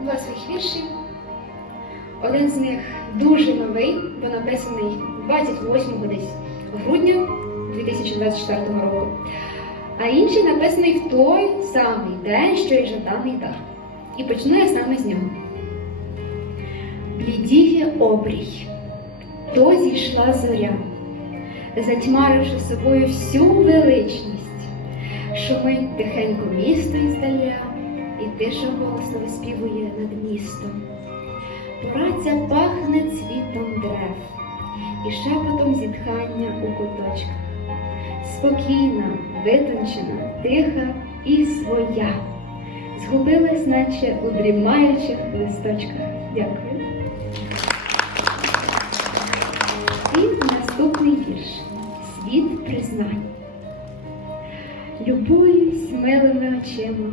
два своїх вірші. Один з них дуже новий, бо написаний 28 десь грудня 2024 року, а інший написаний в той самий день, що і жаданий дар. І почну я саме з нього. Блідіє обрій, то зійшла зоря, затьмаривши собою всю величність, шумить тихенько місто іздаля, тиша голосно виспівує над містом. Пораця пахне цвітом дерев і шепотом зітхання у куточках. Спокійна, витончена, тиха і своя. Згубилась, наче у дрімаючих листочках. Дякую. І наступний вірш. Світ признань. Любуюсь милими очима,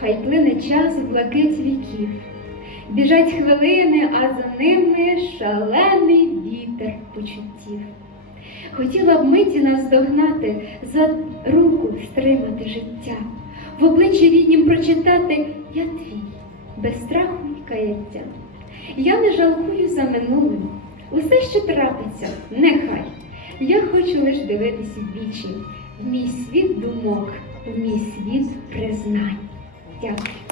хай плине час в блакить віків. Біжать хвилини, а за ними шалений вітер почуттів. Хотіла б миті наздогнати, за руку стримати життя, в обличчі ріднім прочитати Я твій, без страху й каяття. Я не жалкую за минулим, усе, що трапиться, нехай. Я хочу лиш дивитись в вічі, в мій світ думок, в мій світ признань. Дякую.